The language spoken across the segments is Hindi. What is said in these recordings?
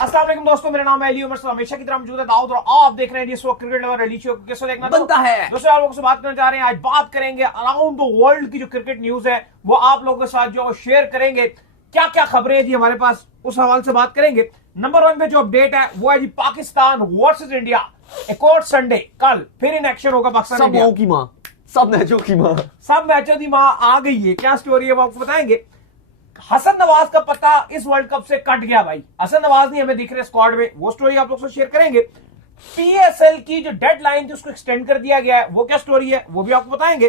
अस्सलाम वालेकुम दोस्तों, मेरा नाम है अली उमर, हमेशा की तरह मौजूद है दाऊद और आप देख रहे हैं जिस वक्त क्रिकेट लवर रैली शो कैसे देखना बनता है। दोस्तों आप लोगों से बात करना चाह रहे हैं। आज बात करेंगे अराउंड द वर्ल्ड की जो क्रिकेट न्यूज है वो आप लोगों के साथ जो शेयर करेंगे। क्या क्या खबरें हैं जी हमारे पास, उस हवाले से बात करेंगे। नंबर 1 पे जो अपडेट है वो है जी पाकिस्तान वर्सेस इंडिया। एक और संडे कल फिर इन एक्शन होगा पाकिस्तान सब इंडिया। माओ की माँ, सब मैचों की माँ, सब मैचों की मां आ गई है। क्या स्टोरी है वो आपको बताएंगे। हसन नवाज का पता इस वर्ल्ड कप से कट गया भाई। हसन नवाज नहीं हमें दिख रहे स्क्वाड में, वो स्टोरी आप लोग से शेयर करेंगे। पीएसएल की जो डेडलाइन थी उसको एक्सटेंड कर दिया गया है, वो क्या स्टोरी है वो भी आपको बताएंगे।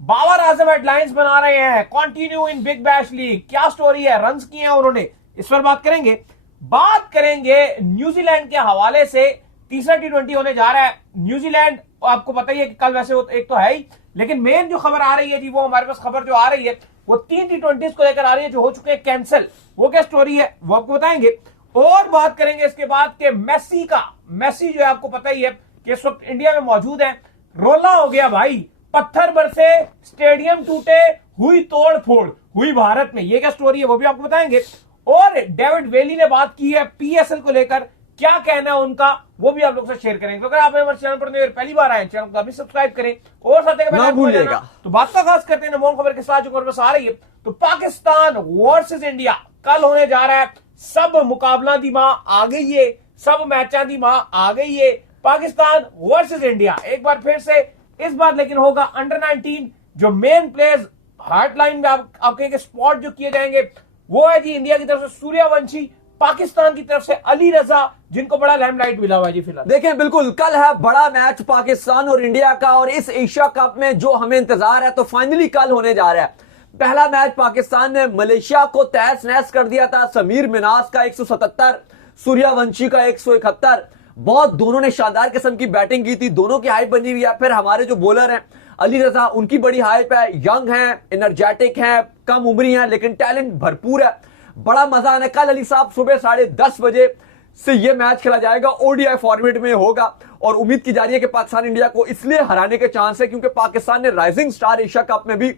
बाबर आजम हेडलाइंस बना रहे हैं, continue in big bash league. क्या स्टोरी है, रन्स किए हैं उन्होंने, इस पर बात करेंगे। बात करेंगे न्यूजीलैंड के हवाले से। तीसरा टी20 होने जा रहा है। न्यूजीलैंड आपको पता ही है कि कल वैसे एक तो है ही, लेकिन मेन जो खबर आ रही है जी वो हमारे पास खबर जो आ रही है वो 3 टी20 को लेकर आ रही है जो हो चुके हैं कैंसिल। वो क्या स्टोरी है वो आपको बताएंगे। और बात करेंगे इसके बाद के मेसी जो है आपको पता ही है कि इस वक्त इंडिया में मौजूद है। रोला हो गया भाई, पत्थर बरसे, स्टेडियम टूटे, हुई तोड़ फोड़ हुई भारत में। ये क्या स्टोरी है वो भी आपको बताएंगे। और डेविड वेली ने बात की है पीएसएल को लेकर, क्या कहना है उनका वो भी आप लोग से शेयर करेंगे। तो अगर आप हमारे चैनल पर पहली बार आए चैनल को अभी सब्सक्राइब करें और साथ ना भूलिएगा। तो बात का खास करते हैं नमोन खबर के साथ जो खबर बस आ रही है। तो पाकिस्तान वर्सेस इंडिया कल होने जा रहा है। सब मुकाबला दी मां आ गई है, सब मैचा दी मां आ गई है। पाकिस्तान वर्सेस इंडिया एक बार फिर से, इस बार लेकिन होगा अंडर 19। जो मेन प्लेयर्स हार्डलाइन में आपके स्पॉट जो किए जाएंगे वो है जी इंडिया की तरफ से सूर्यवंशी, पाकिस्तान की तरफ से अली रजा, जिनको बड़ा लाइमलाइट मिला हुआ है जी फिलहाल। देखें बिल्कुल कल है बड़ा मैच पाकिस्तान और इंडिया का, और इस एशिया कप में जो हमें इंतजार है तो फाइनली कल होने जा रहा है। पहला मैच पाकिस्तान ने मलेशिया को तहस नहस कर दिया था। समीर मिनास का 177, सूर्यवंशी का 171। बहुत दोनों ने शानदार किस्म की बैटिंग की थी, दोनों की हाइप बनी हुई है। फिर हमारे जो बॉलर हैं अली रजा, उनकी बड़ी हाइप है, यंग है, एनर्जेटिक है, कम उम्री है लेकिन टैलेंट भरपूर है। बड़ा मजा आने। कल अली साहब सुबह 10:30 बजे से यह मैच खेला जाएगा, ओडीआई फॉर्मेट में होगा और उम्मीद की जा रही है कि पाकिस्तान इंडिया को इसलिए हराने के चांस है क्योंकि पाकिस्तान ने राइजिंग स्टार एशिया कप में भी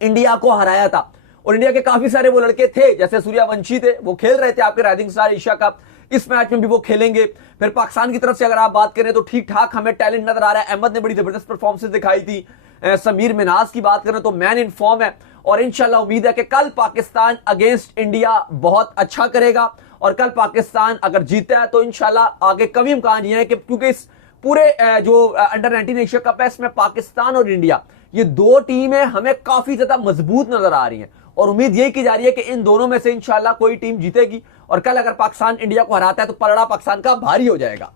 इंडिया को हराया था और इंडिया के काफी सारे वो लड़के थे जैसे सूर्यवंशी थे, वो खेल रहे थे आपके राइजिंग स्टार एशिया कप। इस मैच में भी वो खेलेंगे। फिर पाकिस्तान की तरफ से अगर आप बात करें तो ठीक ठाक हमें टैलेंट नजर आ रहा है। अहमद ने बड़ी जबरदस्त परफॉर्मेंस दिखाई थी। समीर मिनास की बात करें तो मैन इन फॉर्म है और इंशाल्लाह उम्मीद है कि कल पाकिस्तान अगेंस्ट इंडिया बहुत अच्छा करेगा और कल पाकिस्तान अगर जीता है तो इंशाल्लाह आगे कभी इम्कान ये है कि क्योंकि इस पूरे जो अंडर 19 एशिया कप है इसमें पाकिस्तान और इंडिया ये दो टीमें हमें काफी ज्यादा मजबूत नजर आ रही हैं और उम्मीद यही की जा रही है कि इन दोनों में से इंशाल्लाह कोई टीम जीतेगी और कल अगर पाकिस्तान इंडिया को हराता है तो पलड़ा पाकिस्तान का भारी हो जाएगा।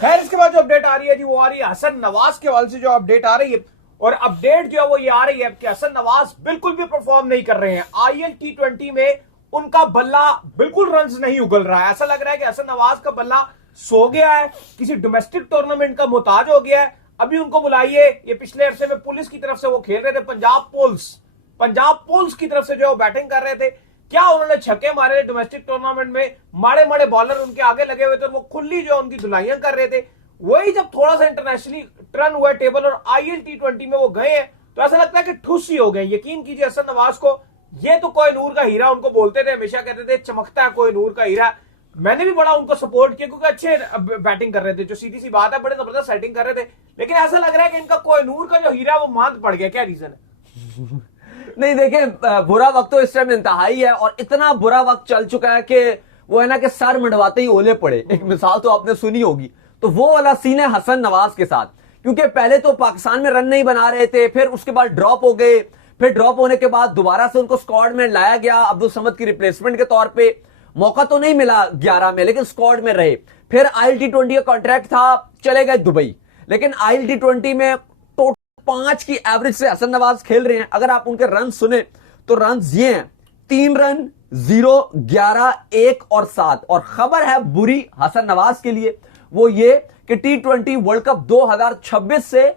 खैर इसके बाद जो अपडेट आ रही है जी वो आ रही है हसन नवाज के हवाले से। जो अपडेट आ रही है और अपडेट जो है वो ये आ रही है कि हसन नवाज बिल्कुल भी परफॉर्म नहीं कर रहे हैं। आईएल टी20 में उनका बल्ला बिल्कुल रन्स नहीं उगल रहा है। ऐसा लग रहा है कि हसन नवाज का बल्ला सो गया है, किसी डोमेस्टिक टूर्नामेंट का मोहताज हो गया है। अभी उनको बुलाइए, ये पिछले अरसे में पुलिस की तरफ से वो खेल रहे थे, पंजाब पुल्स की तरफ से जो बैटिंग कर रहे थे। क्या उन्होंने छक्के मारे डोमेस्टिक टूर्नामेंट में, माड़े माड़े बॉलर उनके आगे लगे हुए थे और वो खुली जो उनकी धुलाइयां कर रहे थे। वही जब थोड़ा सा इंटरनेशनली टर्न हुआ टेबल और आईएल टी20 में वो गए हैं तो ऐसा लगता है कि ठुस ही हो गए। यकीन कीजिए हसन नवाज को, ये तो कोई नूर का हीरा उनको बोलते थे, हमेशा कहते थे चमकता है कोई नूर का हीरा। मैंने भी बड़ा उनको सपोर्ट किया क्योंकि अच्छे बैटिंग कर रहे थे, जो सीधी सी बात है बड़े जबरदस्त सेटिंग कर रहे थे। लेकिन ऐसा लग रहा है कि इनका कोई नूर का जो हीरा वो मांद पड़ गया। क्या रीजन है? नहीं देखें, बुरा वक्त तो इस टाइम इंतहाई है और इतना बुरा वक्त चल चुका है कि वो है ना कि सर मंडवाते ही ओले पड़े। एक मिसाल तो आपने सुनी होगी, तो वो वाला सीन है हसन नवाज के साथ। क्योंकि पहले तो पाकिस्तान में रन नहीं बना रहे थे, फिर उसके बाद ड्रॉप हो गए, फिर ड्रॉप होने के बाद दोबारा से उनको स्क्वाड में लाया गया अब्दुल समद की रिप्लेसमेंट के तौर पे। मौका तो नहीं मिला 11 में लेकिन स्क्वाड में रहे। फिर आईएल टी20 का कॉन्ट्रैक्ट था, चले गए दुबई। लेकिन आईएल टी20 में 5 की एवरेज से हसन नवाज खेल रहे हैं। अगर आप उनके रन सुने तो रन ये हैं 3 रन 0, 11, 1 और 7। और खबर है बुरी हसन नवाज के लिए, वो ये कि टी20 वर्ल्ड कप 2026 से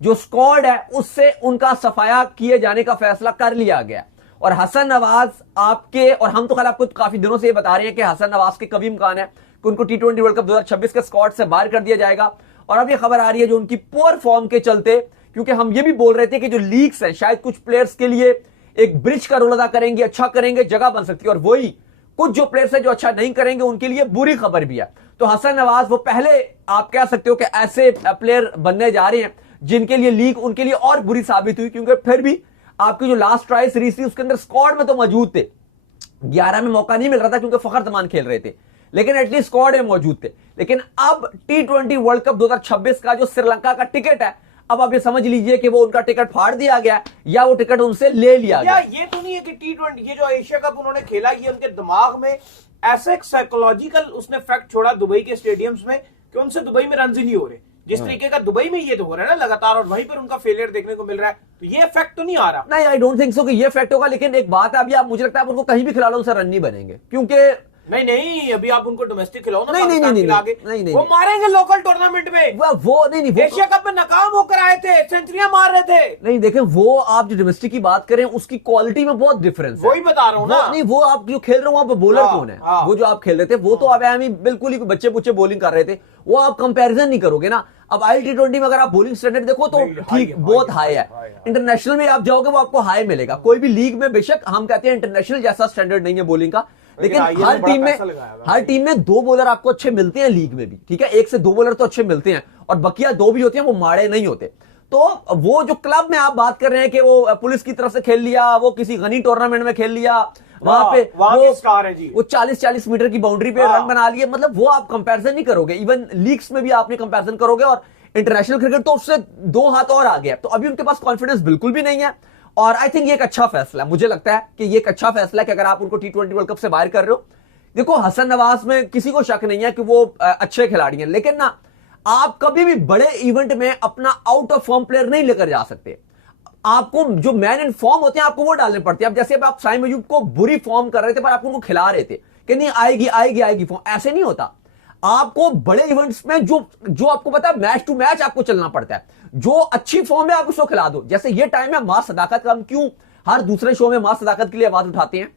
जो स्क्वाड है उससे उनका सफाया किए जाने का फैसला कर लिया गया। और हसन नवाज आपके, और हम तो खैर आपको काफी दिनों से ये बता रहे हैं कि हसन नवाज के कभी इम्कान है कि उनको टी20 वर्ल्ड कप 2026 के स्क्वाड से बाहर कर दिया जाएगा। और अब ये खबर आ रही है जो उनकी पुअर फॉर्म के चलते, क्योंकि हम ये भी बोल रहे थे कि जो लीग्स हैं शायद कुछ प्लेयर्स के लिए एक ब्रिज का रोल अदा करेंगे, अच्छा करेंगे, जगह बन सकती है। और वही कुछ जो प्लेयर्स है जो अच्छा नहीं करेंगे उनके लिए बुरी खबर भी है। तो हसन नवाज वो पहले आप कह सकते हो कि ऐसे प्लेयर बनने जा रहे हैं जिनके लिए लीग उनके लिए और बुरी साबित हुई, क्योंकि फिर भी आपकी जो लास्ट ट्राई सीरीज थी उसके अंदर स्क्वाड में तो मौजूद थे। 11 में मौका नहीं मिल रहा था क्योंकि फखर जमान खेल रहे थे, लेकिन एटलीस्ट स्क्वाड में मौजूद थे। लेकिन अब T20 वर्ल्ड कप 2026 का जो श्रीलंका का टिकट है, अब आप ये समझ लीजिए कि वो उनका टिकट फाड़ दिया गया या वो टिकट उनसे ले लिया गया। ये तो नहीं है कि T20 ये जो एशिया कप उन्होंने खेला, ये उनके दिमाग में ऐसा एक साइकोलॉजिकल उसने फैक्ट छोड़ा दुबई के स्टेडियम्स में कि उनसे दुबई में रन ही नहीं हो रहे, जिस तरीके का दुबई में ये तो हो रहा है ना लगातार, और वहीं पर उनका फेलियर देखने को मिल रहा है। तो ये फैक्ट तो नहीं आ रहा। नहीं, आई डोंट थिंक सो कि ये फैक्ट होगा, लेकिन एक बात है, अभी आप मुझे लगता है उनको कहीं भी खिला लो उनसे रन नहीं बनेंगे, क्योंकि नहीं अभी आप उनको डोमेस्टिक खिलाओ ना, नहीं, वो मारेंगे लोकल टूर्नामेंट में। वो नहीं वो एशिया कप में नाकाम होकर आए थे, सेंचुरियां मार रहे थे। नहीं देखें, वो आप जो डोमेस्टिक की बात करें उसकी क्वालिटी में बहुत डिफरेंस है, वही बता रहा हूँ ना। नहीं वो आप जो खेल रहे हो वहां पर बॉलर कौन है? वो जो आप खेल रहे थे वो तो अब बिल्कुल ही बच्चे बुच्चे बॉलिंग कर रहे थे, वो आप कंपैरिजन नहीं करोगे ना। अब IL-T20 में अगर आप बॉलिंग स्टैंडर्ड देखो तो ठीक बहुत हाई है, इंटरनेशनल में आप जाओगे वो आपको हाई मिलेगा। कोई भी लीग में बेशक हम कहते हैं इंटरनेशनल जैसा स्टैंडर्ड नहीं है बॉलिंग का, लेकिन हर टीम में 2 बॉलर आपको अच्छे मिलते हैं लीग में भी, ठीक है, 1 से 2 बॉलर तो अच्छे मिलते हैं, और बकिया 2 भी होते हैं, वो माड़े नहीं होते। तो वो जो क्लब में आप बात कर रहे हैं कि वो पुलिस की तरफ से खेल लिया, वो किसी गनी टूर्नामेंट में खेल लिया, वहां पे वो स्टार है जी, वो 40-40 मीटर की बाउंड्री पे रन बना लिए, मतलब वो आप कंपैरिजन नहीं करोगे। इवन लीग्स में भी आपने कंपैरिजन करोगे, और इंटरनेशनल क्रिकेट तो उससे 2 हाथ और आ गया। तो अभी उनके पास कॉन्फिडेंस बिल्कुल भी नहीं है, और आई थिंक ये एक अच्छा फैसला है, मुझे लगता है कि ये एक अच्छा फैसला है कि अगर आप उनको T20 वर्ल्ड कप से बाहर कर रहे हो। देखो हसन नवाज में किसी को शक नहीं है कि वो अच्छे खिलाड़ी हैं, लेकिन ना आप कभी भी बड़े इवेंट में अपना आउट ऑफ फॉर्म प्लेयर नहीं लेकर जा सकते। आपको जो मैन इन फॉर्म होते हैं आपको वो डालने पड़ते हैं। अब जैसे आप साइम अयूब को बुरी फॉर्म कर रहे थे पर आप उनको खिला रहे थे कि नहीं आएगी फॉर्म, ऐसे नहीं होता। आपको बड़े इवेंट्स में जो आपको पता है मैच टू मैच आपको चलना पड़ता है, जो अच्छी फॉर्म है आप उसको खिला दो। जैसे ये टाइम है मां सदाकत का, हम क्यों हर दूसरे शो में मां सदाकत के लिए आवाज उठाते हैं,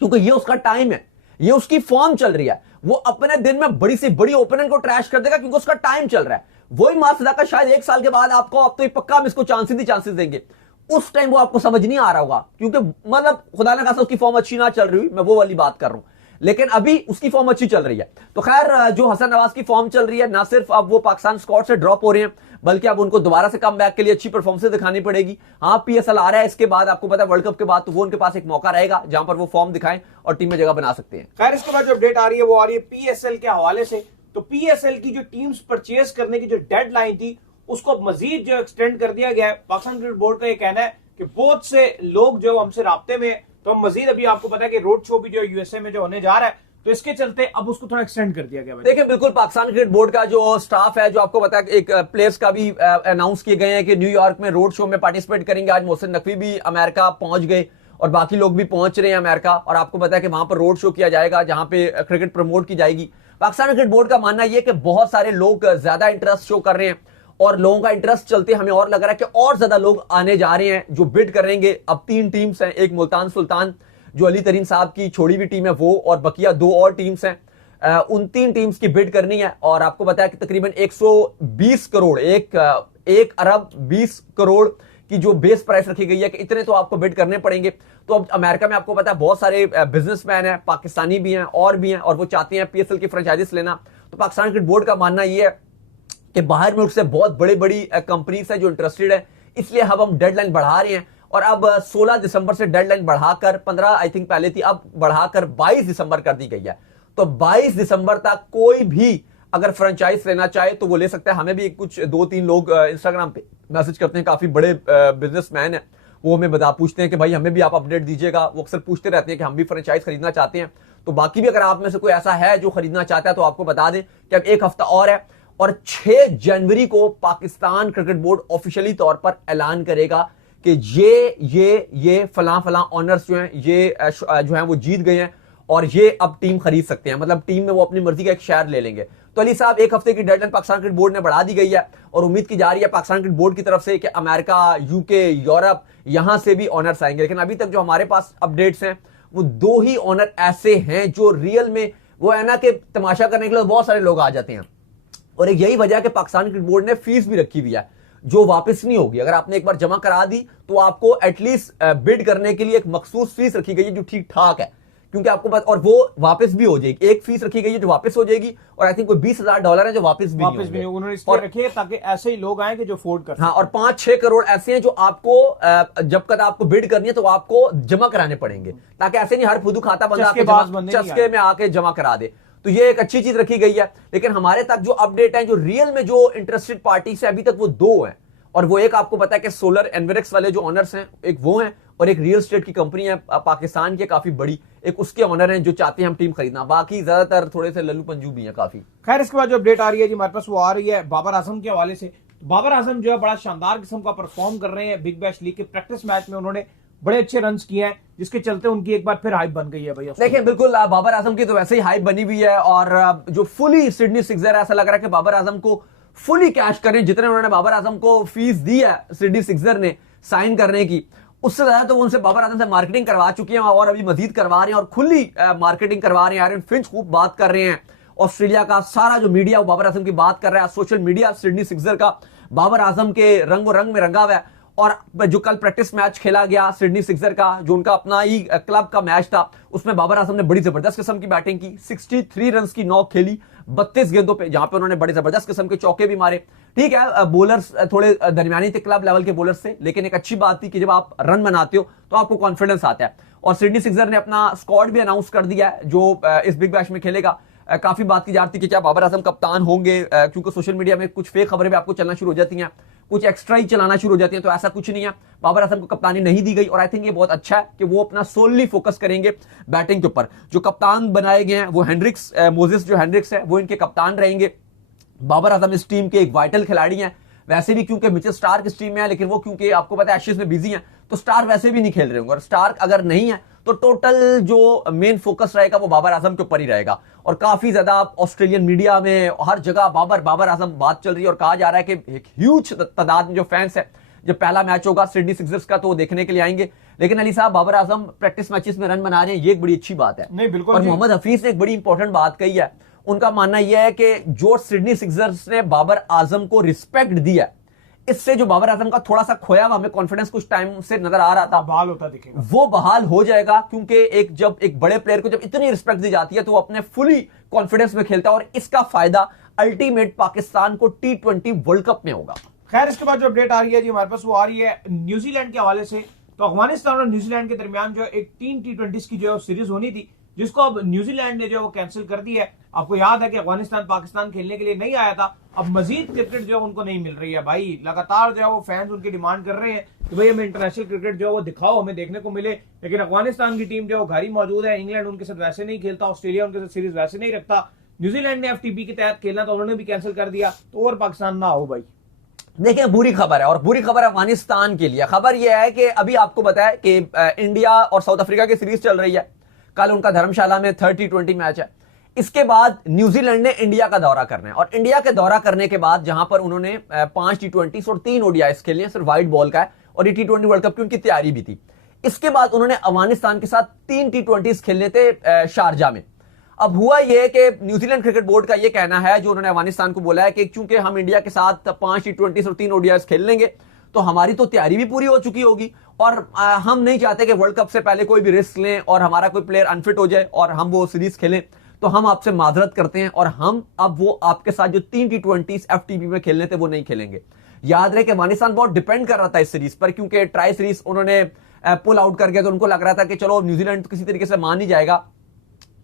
क्योंकि ये उसका टाइम है, ये उसकी फॉर्म चल रही है। वो अपने दिन में बड़ी से बड़ी ओपोनेंट को ट्रैश कर देगा क्योंकि उसका टाइम चल रहा है। वही मां सदाकत शायद 1 साल के बाद आपको, अब तो पक्का हम इसको चांसेस देंगे, उस टाइम वो आपको समझ नहीं आ रहा होगा, क्योंकि मतलब खुदा ना खासा उसकी फॉर्म अच्छी ना चल रही हुई, मैं वो वाली बात कर रहा हूं, लेकिन अभी उसकी फॉर्म अच्छी चल रही है। तो खैर जो हसन नवाज की फॉर्म चल रही है, ना सिर्फ अब वो पाकिस्तान स्क्वाड से ड्रॉप हो रहे हैं, बल्कि अब उनको दोबारा से कम बैक के लिए अच्छी परफॉर्मेंस दिखानी पड़ेगी। हाँ PSL आ रहा है इसके बाद, आपको पता है वर्ल्ड कप के बाद, तो वो उनके पास एक मौका रहेगा जहां पर वो फॉर्म दिखाएं और टीम में जगह बना सकते हैं। खैर इसके बाद जो अपडेट आ रही है वो आ रही है PSL के हवाले से। तो PSL की जो टीम्स परचेज करने की जो डेडलाइन थी उसको मजीद जो एक्सटेंड कर दिया गया है। पाकिस्तान क्रिकेट बोर्ड का ये कहना है कि बहुत से लोग जो हमसे राब्ते में, तो हम मजीद अभी आपको पता है कि रोड शो भी जो USA में जो होने जा रहा है, तो इसके चलते अब उसको थोड़ा एक्सटेंड कर दिया गया। देखिए बिल्कुल पाकिस्तान क्रिकेट बोर्ड का जो स्टाफ है, जो आपको पता है एक प्लेयर्स का भी अनाउंस किए गए हैं कि न्यूयॉर्क में रोड शो में पार्टिसिपेट करेंगे। आज मोहसिन नकवी भी अमेरिका पहुंच गए और बाकी लोग भी पहुंच रहे हैं अमेरिका, और आपको पता है कि वहां पर रोड शो किया जाएगा जहां पे क्रिकेट प्रमोट की जाएगी। पाकिस्तान क्रिकेट बोर्ड का मानना यह कि बहुत सारे लोग ज्यादा इंटरेस्ट शो कर रहे हैं, और लोगों का इंटरेस्ट चलते हमें और लग रहा है कि और ज्यादा लोग आने जा रहे हैं जो बिड करेंगे। अब 3 टीम्स हैं, एक मुल्तान सुल्तान जो अली तरीन साहब की छोड़ी हुई टीम है वो, और बकिया 2 और टीम्स हैं। उन 3 टीम्स की बिड करनी है, और आपको बताया कि तकरीबन 120 करोड़ 1 अरब 20 करोड़ की जो बेस प्राइस रखी गई है कि इतने तो आपको बिड करने पड़ेंगे। तो अब अमेरिका में आपको पता है बहुत सारे बिजनेसमैन हैं, पाकिस्तानी भी हैं और भी हैं, और वो चाहते हैं PSL की फ्रेंचाइजीज लेना। तो पाकिस्तान क्रिकेट बोर्ड का मानना यह है कि बाहर मुल्क से बहुत बड़ी कंपनीज हैं जो इंटरेस्टेड है, इसलिए अब हम डेडलाइन बढ़ा रहे हैं। और अब 16 दिसंबर से डेडलाइन बढ़ाकर 15 आई थिंक पहले थी, अब बढ़ाकर 22 दिसंबर कर दी गई है। तो 22 दिसंबर तक कोई भी अगर फ्रेंचाइज लेना चाहे तो वो ले सकता है। हमें भी कुछ 2-3 लोग इंस्टाग्राम पे मैसेज करते हैं, काफी बड़े बिजनेसमैन है, वो हमें पूछते हैं कि भाई हमें भी आप अपडेट दीजिएगा। वो अक्सर पूछते रहते हैं कि हम भी फ्रेंचाइज खरीदना चाहते हैं। तो बाकी भी अगर आप में से कोई ऐसा है जो खरीदना चाहता है तो आपको बता दें कि अब 1 हफ्ता और है, और 6 जनवरी को पाकिस्तान क्रिकेट बोर्ड ऑफिशियली तौर पर ऐलान करेगा कि ये फलां ऑनर्स जो हैं ये जो हैं वो जीत गए हैं, और ये अब टीम खरीद सकते हैं, मतलब टीम में वो अपनी मर्जी का एक शेयर ले लेंगे। तो अली साहब 1 हफ्ते की डेडलाइन पाकिस्तान क्रिकेट बोर्ड ने बढ़ा दी गई है, और उम्मीद की जा रही है पाकिस्तान क्रिकेट बोर्ड की तरफ से कि अमेरिका, UK, यूरोप यहां से भी ऑनर्स आएंगे। लेकिन अभी तक जो हमारे पास अपडेट्स हैं वो 2 ही ऑनर ऐसे हैं जो रियल में वो है ना कि तमाशा करने के लिए बहुत सारे लोग आ जाते हैं, और एक यही वजह है कि पाकिस्तान क्रिकेट बोर्ड ने फीस भी रखी हुई है जो वापस नहीं होगी। अगर आपने एक बार जमा करा दी तो आपको एटलीस्ट बिड करने के लिए एक मखसूस फीस रखी गई है जो ठीक ठाक है क्योंकि आपको और वो वापस भी हो जाएगी, एक फीस रखी गई है जो वापस हो जाएगी, और आई थिंक कोई $20,000 है जो वापस भी नहीं उन्होंने इसलिए रखे ताकि ऐसे ही लोग आए कि जो अफोर्ड कर। हाँ, और 5-6 करोड़ ऐसे हैं जो आपको जब कद आपको बिड करनी है तो आपको जमा कराने पड़ेंगे, ताकि ऐसे नहीं हर फुदू खाता बंदा चस्के में आके जमा करा दे। तो ये एक अच्छी चीज रखी गई है। लेकिन हमारे तक जो अपडेट है, जो रियल में जो इंटरेस्टेड पार्टी से अभी तक वो 2 हैं, और वो एक आपको पता है कि सोलर एनवेरिक्स वाले जो ऑनर्स हैं, एक वो हैं, और एक रियल एस्टेट की कंपनी है पाकिस्तान की काफी बड़ी, एक उसके ऑनर हैं जो चाहते हैं हम टीम खरीदना। बाकी ज्यादातर थोड़े से लल्लू पंजू भी हैं काफी। खैर, इसके बाद जो अपडेट आ रही है जी हमारे पास, वो आ रही है बाबर आजम के हवाले से। बाबर आजम जो है बड़ा शानदार किस्म का परफॉर्म कर रहे हैं। बिग बैश लीग के प्रैक्टिस मैच में उन्होंने बड़े अच्छे रन किए हैं, जिसके चलते उनकी एक बार फिर हाइप बन गई है भैया। देखिए, बिल्कुल बाबर आजम की तो वैसे ही हाइप बनी हुई है, और जो फुली सिडनी सिक्सर है, ऐसा लग रहा है कि बाबर आजम को फुली कैश करें। जितने उन्होंने बाबर आजम को फीस दी है सिडनी सिक्सर ने साइन करने की, उससे ज्यादा तो उनसे बाबर आजम से मार्केटिंग करवा चुके हैं, और अभी मजीद करवा रहे हैं, और खुली मार्केटिंग करवा रहे हैं। आयरन फिंच खूब बात कर रहे हैं, ऑस्ट्रेलिया का सारा जो मीडिया वो बाबर आजम की बात कर रहा है, सोशल मीडिया सिडनी सिक्सर का बाबर आजम के रंग में रंगा हुआ है। और जो कल प्रैक्टिस मैच खेला गया सिडनी सिक्सर का, जो उनका अपना ही क्लब का मैच था, उसमें बाबर आजम ने बड़ी जबरदस्त किस्म की बैटिंग की। 63 रन की नॉक खेली 32 गेंदों पे, जहां पे उन्होंने बड़े जबरदस्त किस्म के चौके भी मारे। ठीक है, बॉलर्स थोड़े दरमियानी थे क्लब लेवल के बॉलर्स से, लेकिन एक अच्छी बात थी कि जब आप रन बनाते हो तो आपको कॉन्फिडेंस आता है। और सिडनी सिक्सर ने अपना स्क्वाड भी अनाउंस कर दिया है जो इस बिग बैश में खेलेगा। काफी बात की जा रही थी कि क्या बाबर आजम कप्तान होंगे, क्योंकि सोशल मीडिया में कुछ फेक खबरें भी आपको चलना शुरू हो जाती हैं, कुछ एक्स्ट्रा ही चलाना शुरू हो जाती हैं। तो ऐसा कुछ नहीं है, बाबर आजम को कप्तानी नहीं दी गई, और आई थिंक ये बहुत अच्छा है कि वो अपना सोलली फोकस करेंगे बैटिंग के ऊपर। जो कप्तान बनाए गए हैं वो हेनरिक्स, मोजेस जो हेनरिक्स है वो इनके कप्तान रहेंगे। बाबर आजम इस टीम के एक वाइटल खिलाड़ी हैं वैसे भी, क्योंकि मिचेल स्टार्क इस टीम में है, लेकिन वो क्योंकि आपको पता है एशेज में बिजी हैं, तो स्टार्क वैसे भी नहीं खेल रहे होंगे, और स्टार्क अगर नहीं है तो टोटल जो मेन फोकस रहेगा वो बाबर आजम के ऊपर ही रहेगा। और काफी ज्यादा ऑस्ट्रेलियन मीडिया में हर जगह बाबर आजम बात चल रही है, और कहा जा रहा है कि एक ह्यूज तादाद में जो फैंस है, जब पहला मैच होगा सिडनी सिक्सर्स का तो वो देखने के लिए आएंगे। लेकिन अली साहब, बाबर आजम प्रैक्टिस मैचेस में रन बना रहे हैं, ये एक बड़ी अच्छी बात है। नहीं, बिल्कुल। और मोहम्मद हफीज ने एक बड़ी इंपॉर्टेंट बात कही है। उनका मानना यह है कि जो सिडनी सिक्सर्स ने बाबर आजम को रिस्पेक्ट दिया, इससे जो बाबर आजम का थोड़ा सा खोया हुआ हमें कॉन्फिडेंस कुछ टाइम से नजर आ रहा था, बहाल होता दिखेगा, वो बहाल हो जाएगा। क्योंकि जब एक बड़े प्लेयर को जब इतनी रिस्पेक्ट दी जाती है तो वो अपने फुली कॉन्फिडेंस में खेलता है, और इसका फायदा अल्टीमेट पाकिस्तान को T20 वर्ल्ड कप में होगा। खैर, इसके बाद जो अपडेट आ रही है जी हमारे पास, वो आ रही है न्यूजीलैंड के हवाले से। तो अफगानिस्तान और न्यूजीलैंड के दरमियान जो एक 3 T20 की जो सीरीज होनी थी, जिसको अब न्यूजीलैंड ने जो वो कैंसिल कर दी है। आपको याद है कि अफगानिस्तान पाकिस्तान खेलने के लिए नहीं आया था, अब मजीद क्रिकेट जो है उनको नहीं मिल रही है भाई। लगातार जो है वो फैंस उनकी डिमांड कर रहे हैं कि भाई हमें इंटरनेशनल क्रिकेट जो है वो दिखाओ, हमें देखने को मिले। लेकिन अफगानिस्तान की टीम जो है वो घर ही मौजूद है, इंग्लैंड उनके साथ वैसे नहीं खेलता, ऑस्ट्रेलिया उनके साथ सीरीज वैसे नहीं रखता। न्यूजीलैंड ने FTP के तहत खेलना था, उन्होंने भी कैंसिल कर दिया, तो और पाकिस्तान ना हो भाई। देखिए, बुरी खबर है, और बुरी खबर अफगानिस्तान के लिए। खबर यह है कि अभी आपको बताया कि इंडिया और साउथ अफ्रीका की सीरीज चल रही है। कल उनका धर्मशाला में 3rd T20 मैच है। इसके बाद न्यूजीलैंड ने इंडिया का दौरा करना है, और इंडिया के दौरा करने के बाद जहां पर उन्होंने 5 T20 और 3 ODIs खेले, सिर्फ व्हाइट बॉल का है, और ये T20 वर्ल्ड कप की उनकी तैयारी भी थी। इसके बाद उन्होंने अफगानिस्तान के साथ 3 T20 खेलने थे शारजा में। अब हुआ यह कि न्यूजीलैंड क्रिकेट बोर्ड का यह कहना है, जो उन्होंने अफगानिस्तान को बोला है कि चूंकि हम इंडिया के साथ 5 T20 और 3 ODIs खेल लेंगे तो हमारी तो तैयारी भी पूरी हो चुकी होगी, और हम नहीं चाहते कि वर्ल्ड कप से पहले कोई भी रिस्क लें और हमारा कोई प्लेयर अनफिट हो जाए और हम वो सीरीज खेलें। तो हम आपसे माजरत करते हैं, और हम अब वो आपके साथ जो 3 T20 FTP में खेलने थे वो नहीं खेलेंगे। याद रहे कि अफगानिस्तान बहुत डिपेंड कर रहा था इस सीरीज पर, क्योंकि ट्राई सीरीज उन्होंने पुल आउट कर गया, तो उनको लग रहा था कि चलो न्यूजीलैंड किसी तरीके से मान ही जाएगा,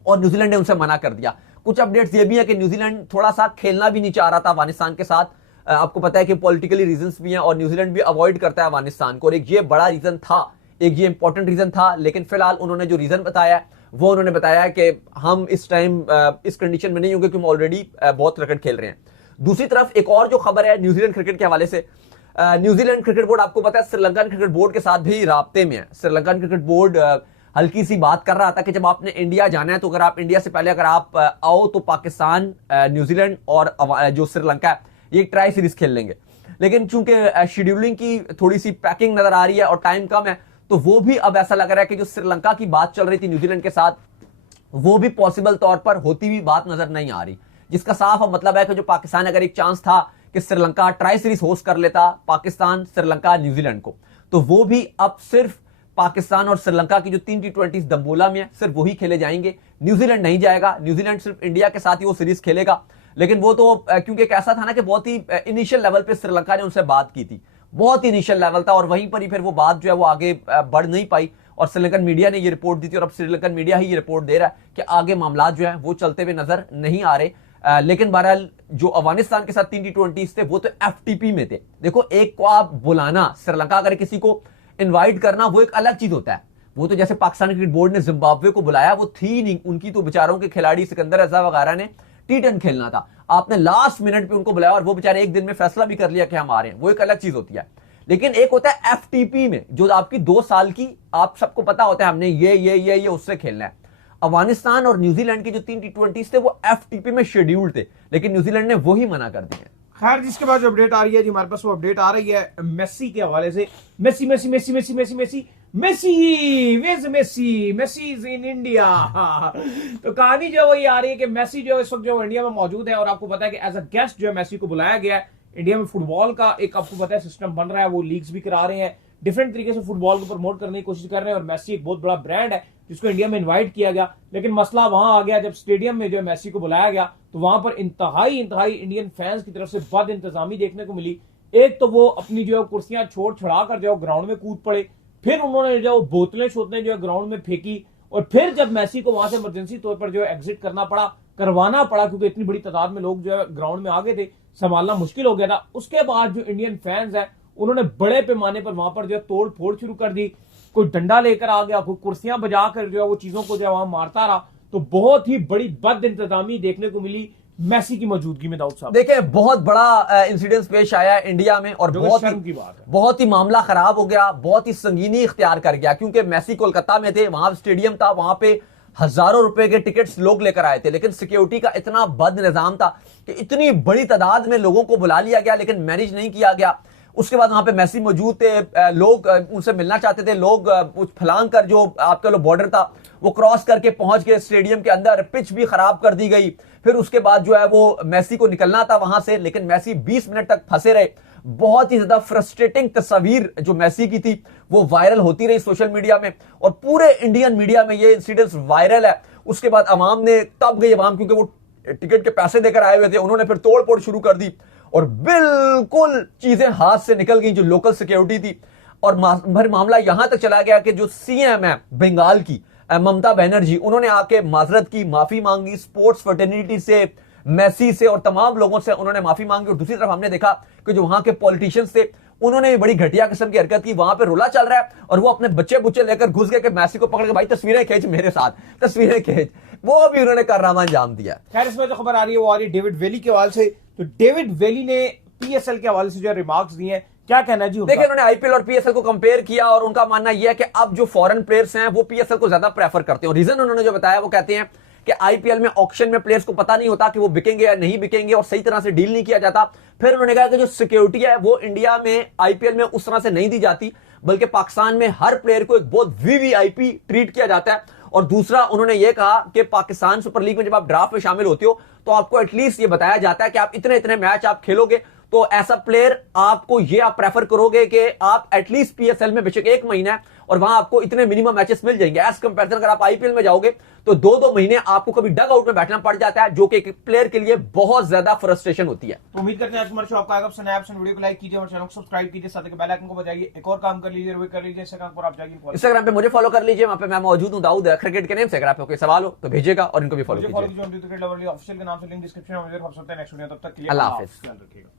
और न्यूजीलैंड ने उनसे मना कर दिया। कुछ अपडेट्स ये भी है कि न्यूजीलैंड थोड़ा सा खेलना भी नहीं चाह रहा था अफगानिस्तान के साथ। आपको पता है कि पॉलिटिकली रीजंस भी हैं, और न्यूजीलैंड भी अवॉइड करता है अफगानिस्तान को, और एक ये बड़ा रीजन था, एक ये इंपॉर्टेंट रीजन था। लेकिन फिलहाल उन्होंने जो रीजन बताया वो उन्होंने बताया कि हम इस टाइम इस कंडीशन में नहीं होंगे क्योंकि हम ऑलरेडी बहुत क्रिकेट खेल रहे हैं। दूसरी तरफ एक और जो खबर है न्यूजीलैंड क्रिकेट के हवाले से, न्यूजीलैंड क्रिकेट बोर्ड आपको पता है श्रीलंकन क्रिकेट बोर्ड के साथ भी राब्ते में है। श्रीलंकन क्रिकेट बोर्ड हल्की सी बात कर रहा था कि जब आपने इंडिया जाना है तो अगर आप इंडिया से पहले अगर आप आओ तो पाकिस्तान, न्यूजीलैंड और जो श्रीलंका है ये ट्राई सीरीज खेल लेंगे। लेकिन चूंकि शेड्यूलिंग की थोड़ी सी पैकिंग नजर आ रही है और टाइम कम है, तो वो भी अब ऐसा लग रहा है कि जो श्रीलंका की बात चल रही थी न्यूजीलैंड के साथ, वो भी पॉसिबल तौर पर होती हुई बात नजर नहीं आ रही। जिसका साफ मतलब है कि जो पाकिस्तान अगर एक चांस था कि श्रीलंका ट्राई सीरीज होस्ट कर लेता पाकिस्तान, श्रीलंका, न्यूजीलैंड को, तो वो भी अब सिर्फ पाकिस्तान और श्रीलंका की जो 3 T20 दम्बोला में है सिर्फ वही खेले जाएंगे। न्यूजीलैंड नहीं जाएगा, न्यूजीलैंड सिर्फ इंडिया के साथ ही वो सीरीज खेलेगा। लेकिन वो तो क्योंकि एक ऐसा था ना कि बहुत ही इनिशियल लेवल पे श्रीलंका ने उनसे बात की थी, बहुत ही इनिशियल लेवल था, और वहीं पर ही फिर वो बात जो है वो आगे बढ़ नहीं पाई, और श्रीलंकन मीडिया ने ये रिपोर्ट दी थी, और अब श्रीलंकन मीडिया ही ये रिपोर्ट दे रहा है कि आगे मामला जो है वो चलते हुए नजर नहीं आ रहे। लेकिन बहरहाल जो अफगानिस्तान के साथ 3 T20 थे वो तो FTP में थे। देखो, एक को आप बुलाना, श्रीलंका अगर किसी को इनवाइट करना वो एक अलग चीज होता है। वो तो जैसे पाकिस्तान क्रिकेट बोर्ड ने जिम्बाब्वे को बुलाया, वो थी नहीं, उनकी तो बेचारों के खिलाड़ी सिकंदर रजा वगैरह ने T10 खेलना था, आपने लास्ट मिनट पे उनको बुलाया और वो बेचारे एक दिन में फैसला भी कर लिया कि हम आ रहे हैं, वो एक अलग चीज होती है। लेकिन एक होता है FTP में, जो आपकी 2 साल की, आप सबको पता होता है हमने ये उससे खेलना है। अफगानिस्तान और न्यूजीलैंड के जो 3 T20 थे वो FTP में शेड्यूल्ड थे, लेकिन न्यूजीलैंड ने वही मना कर दिए। खैर, जिसके बाद जो अपडेट आ रही है जी हमारे पास, वो अपडेट आ रही है मेसी के हवाले से। Messi Messi Messi Messi Messi Messi Messi वेज Messi Messi is in India. तो कहानी जो है वही आ रही है कि मेसी जो इस वक्त जो इंडिया में मौजूद है, और आपको पता है कि एज अ गेस्ट जो है मेसी को बुलाया गया है। इंडिया में फुटबॉल का एक आपको पता है सिस्टम बन रहा है, वो लीग्स भी करा रहे हैं, डिफरेंट तरीके से फुटबॉल को प्रमोट करने की कोशिश कर रहे हैं, और मेसी एक बहुत बड़ा ब्रांड है जिसको इंडिया में इनवाइट किया गया। लेकिन मसला वहां आ गया जब स्टेडियम में जो है मेसी को बुलाया गया, तो वहां पर इंतहाई इंडियन फैंस की तरफ से बद इंतजामी देखने को मिली। एक तो वो अपनी जो कुर्सियां छोड़ छुड़ा कर जो ग्राउंड में कूद पड़े, फिर उन्होंने जो बोतलें शोतलें जो है ग्राउंड में फेंकी, और फिर जब मेसी को वहां से इमरजेंसी तौर पर जो है एग्जिट करवाना पड़ा क्योंकि इतनी बड़ी तादाद में लोग जो है ग्राउंड में आ गए थे, संभालना मुश्किल हो गया था। उसके बाद जो इंडियन फैंस हैं उन्होंने बड़े पैमाने पर वहां पर जो है तोड़ फोड़ शुरू कर दी, कोई डंडा लेकर आ गया, कोई कुर्सियां बजा कर जो है वो चीजों को जो है वहां मारता रहा। तो बहुत ही बड़ी बद इंतजामी देखने को मिली मेसी की मौजूदगी में। दाऊद साहब, देखिए, बहुत बड़ा इंसिडेंस पेश आया इंडिया में, और बहुत ही मामला खराब हो गया, बहुत ही संगीनी इख्तियार कर गया, क्योंकि मेसी कोलकाता में थे, वहां स्टेडियम था, वहां पे हजारों रुपए के टिकट्स लोग लेकर आए थे, लेकिन सिक्योरिटी का इतना बद निजाम था कि इतनी बड़ी तादाद में लोगों को बुला लिया गया लेकिन मैनेज नहीं किया गया। उसके बाद वहां पे मेसी मौजूद थे, लोग उनसे मिलना चाहते थे, लोग फलांग कर जो आपका लो बॉर्डर था वो क्रॉस करके पहुंच गए स्टेडियम के अंदर, पिच भी खराब कर दी गई। फिर उसके बाद जो है वो मेसी को निकलना था वहां से, लेकिन मेसी 20 मिनट तक फंसे रहे। बहुत ही ज्यादा फ्रस्ट्रेटिंग तस्वीर जो मेसी की थी वो वायरल होती रही सोशल मीडिया में, और पूरे इंडियन मीडिया में ये इंसिडेंट वायरल है। उसके बाद अवाम ने तब गई, अवाम क्योंकि वो टिकट के पैसे देकर आए हुए थे, उन्होंने फिर तोड़ फोड़ शुरू कर दी, और बिल्कुल चीजें हाथ से निकल गई जो लोकल सिक्योरिटी थी। और फिर मामला यहां तक चला गया कि जो सीएम है बंगाल की ममता बनर्जी, उन्होंने आके माजरत की, माफी मांगी, स्पोर्ट्स फर्टर्निटी से, मेसी से और तमाम लोगों से उन्होंने माफी मांगी। और दूसरी तरफ हमने देखा कि जो वहां के पॉलिटिशियंस थे उन्होंने भी बड़ी घटिया किस्म की हरकत की। वहां पे रोला चल रहा है और वो अपने बच्चे बुच्चे लेकर घुस गए कि मेसी को पकड़ के भाई तस्वीरें खींच, मेरे साथ तस्वीरें खींच, वो भी उन्होंने कारनामा अंजाम दिया। खैर, इसमें जो खबर आ रही है वो आ रही है डेविड वेली के हवाले से। तो डेविड वेली ने PSL के हवाले से जो रिमार्क्स दिए हैं, क्या कहना है जी? देखिए, उन्होंने IPL और PSL को कंपेयर किया, और उनका मानना यह है कि अब जो फॉरेन प्लेयर्स हैं वो PSL को ज्यादा प्रेफर करते हैं। और रीजन उन्होंने जो बताया वो कहते हैं कि IPL में ऑक्शन में प्लेयर्स को पता नहीं होता कि वो बिकेंगे या नहीं बिकेंगे, और सही तरह से डील नहीं किया जाता। फिर उन्होंने कहा कि जो सिक्योरिटी है वो इंडिया में IPL में उस तरह से नहीं दी जाती, बल्कि पाकिस्तान में हर प्लेयर को एक बहुत VVIP ट्रीट किया जाता है। और दूसरा उन्होंने ये कहा कि पाकिस्तान सुपर लीग में जब आप ड्राफ्ट में शामिल होते हो तो आपको एटलीस्ट ये बताया जाता है कि आप इतने इतने मैच आप खेलोगे, तो ऐसा प्लेयर आपको ये आप प्रेफर करोगे कि आप एटलीस्ट PSL में बेशक 1 महीना है और वहां आपको इतने मिनिमम मैचेस मिल जाएंगे। एज कंपैरिजन अगर आप IPL में जाओगे तो 2-2 महीने आपको कभी डग आउट में बैठना पड़ जाता है, जो कि एक प्लेयर के लिए बहुत ज्यादा फ्रस्ट्रेशन होती है। तो उम्मीद करते हैं आज हमारे शो आपका आएगा पसंद आया। वीडियो को लाइक कीजिए और चैनल को सब्सक्राइब कीजिए, साथ ही बेल आइकन को बजाइए। एक और काम कर लीजिए, वो कर लीजिए, इंस्टाग्राम पर आप जाइए, इंस्टाग्राम पे मुझे फॉलो कर लीजिए, वहां पे मैं मौजूद हूं दाऊद क्रिकेट के नेम से। अगर आपको कोई सवाल हो तो भेजिएगा और इनको भी फॉलो कीजिए। ऑफिशियल के नाम से लिंक डिस्क्रिप्शन में, नेक्स्ट वीडियो तब तक के लिए अल्लाह हाफिज।